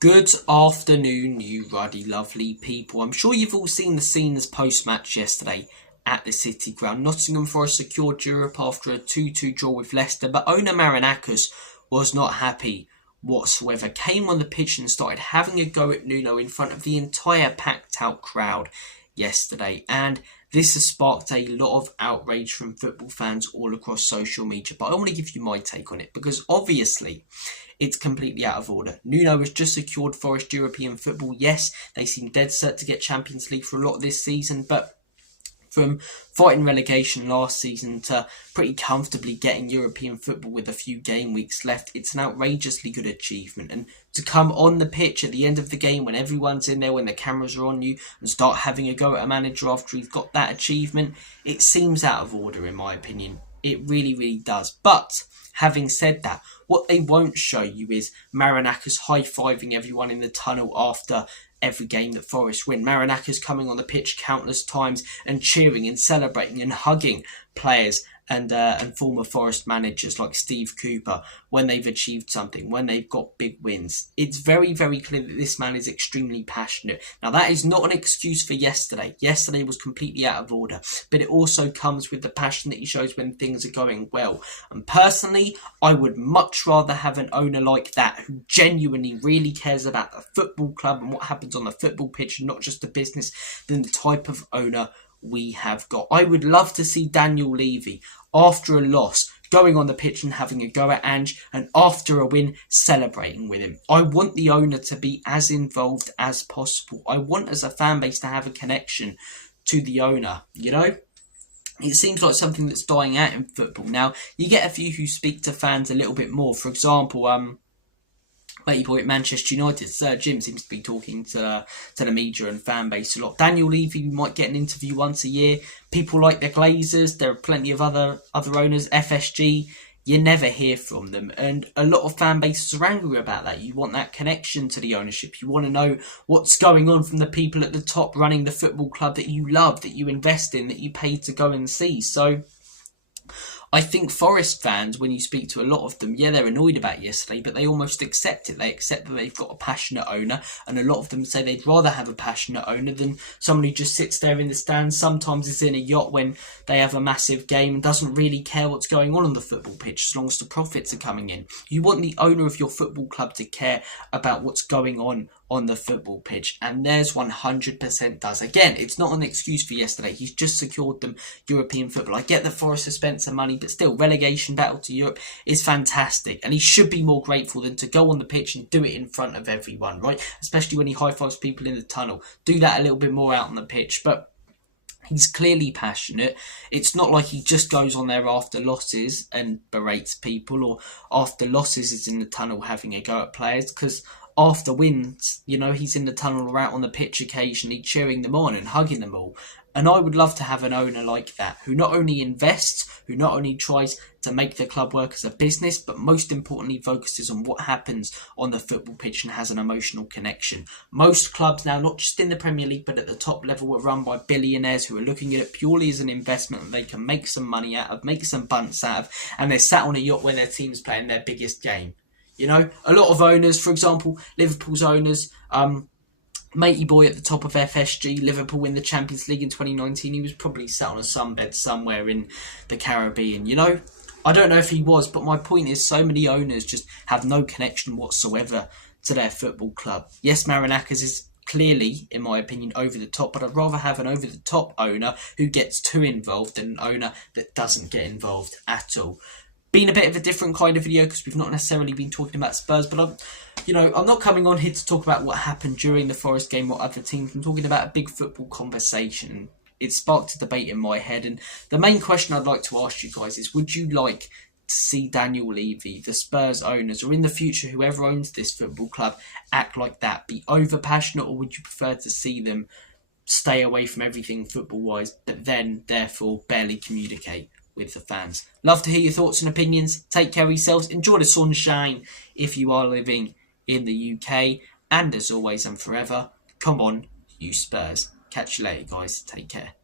Good afternoon, you ruddy lovely people. I'm sure you've all seen the scenes post-match yesterday at the City Ground. Nottingham Forest secured Europe after a 2-2 draw with Leicester, but owner Marinakis was not happy whatsoever. Came on the pitch and started having a go at Nuno in front of the entire packed-out crowd yesterday, and this has sparked a lot of outrage from football fans all across social media. But I want to give you my take on it, because obviously it's completely out of order. Nuno has just secured Forest European football. Yes, they seem dead set to get Champions League for a lot of this season, but from fighting relegation last season to pretty comfortably getting European football with a few game weeks left, it's an outrageously good achievement. And to come on the pitch at the end of the game when everyone's in there, when the cameras are on you, and start having a go at a manager after he's got that achievement, it seems out of order in my opinion. It really, really does. But having said that, what they won't show you is Marinakis high-fiving everyone in the tunnel after every game that Forest win. Marinakis coming on the pitch countless times and cheering and celebrating and hugging players and former Forest managers like Steve Cooper when they've achieved something, when they've got big wins. It's very, very clear that this man is extremely passionate. Now, that is not an excuse for yesterday. Yesterday was completely out of order, but it also comes with the passion that he shows when things are going well. And personally, I would much rather have an owner like that who genuinely really cares about the football club and what happens on the football pitch and not just the business than the type of owner we have got. I would love to see Daniel Levy, after a loss, going on the pitch and having a go at Ange, and after a win, celebrating with him. I want the owner to be as involved as possible. I want, as a fan base, to have a connection to the owner, you know? It seems like something that's dying out in football. Now, you get a few who speak to fans a little bit more. For example, Matey boy at Manchester United, Sir Jim, seems to be talking to the media and fan base a lot. Daniel Levy might get an interview once a year. People like the Glazers, there are plenty of other owners. FSG, you never hear from them. And a lot of fan bases are angry about that. You want that connection to the ownership. You want to know what's going on from the people at the top running the football club that you love, that you invest in, that you pay to go and see. So I think Forest fans, when you speak to a lot of them, yeah, they're annoyed about yesterday, but they almost accept it. They accept that they've got a passionate owner, and a lot of them say they'd rather have a passionate owner than someone who just sits there in the stands, sometimes is in a yacht when they have a massive game and doesn't really care what's going on the football pitch as long as the profits are coming in. You want the owner of your football club to care about what's going on the football pitch, and theirs 100% does. Again, it's not an excuse for yesterday. He's just secured them European football. I get that Forest has spent some money, but still, relegation battle to Europe is fantastic, and he should be more grateful than to go on the pitch and do it in front of everyone, right? Especially when he high-fives people in the tunnel. Do that a little bit more out on the pitch, but he's clearly passionate. It's not like he just goes on there after losses and berates people, or after losses is in the tunnel having a go at players, because after wins, you know, he's in the tunnel or out on the pitch occasionally cheering them on and hugging them all. And I would love to have an owner like that, who not only invests, who not only tries to make the club work as a business, but most importantly focuses on what happens on the football pitch and has an emotional connection. Most clubs now, not just in the Premier League, but at the top level, are run by billionaires who are looking at it purely as an investment that they can make some money out of, make some bunts out of, and they're sat on a yacht when their team's playing their biggest game. You know, a lot of owners, for example, Liverpool's owners, Matey boy at the top of FSG, Liverpool win the Champions League in 2019. He was probably sat on a sunbed somewhere in the Caribbean, you know? I don't know if he was, but my point is so many owners just have no connection whatsoever to their football club. Yes, Marinakis is clearly, in my opinion, over the top, but I'd rather have an over-the-top owner who gets too involved than an owner that doesn't get involved at all. Been a bit of a different kind of video because we've not necessarily been talking about Spurs, but I'm not coming on here to talk about what happened during the Forest game or other teams. I'm talking about a big football conversation. It sparked a debate in my head, and the main question I'd like to ask you guys is, would you like to see Daniel Levy, the Spurs owners, or in the future whoever owns this football club, act like that, be over passionate, or would you prefer to see them stay away from everything football wise, but then therefore barely communicate with the fans? Love to hear your thoughts and opinions. Take care of yourselves. Enjoy the sunshine if you are living in the UK. And as always and forever, come on, you Spurs. Catch you later, guys. Take care.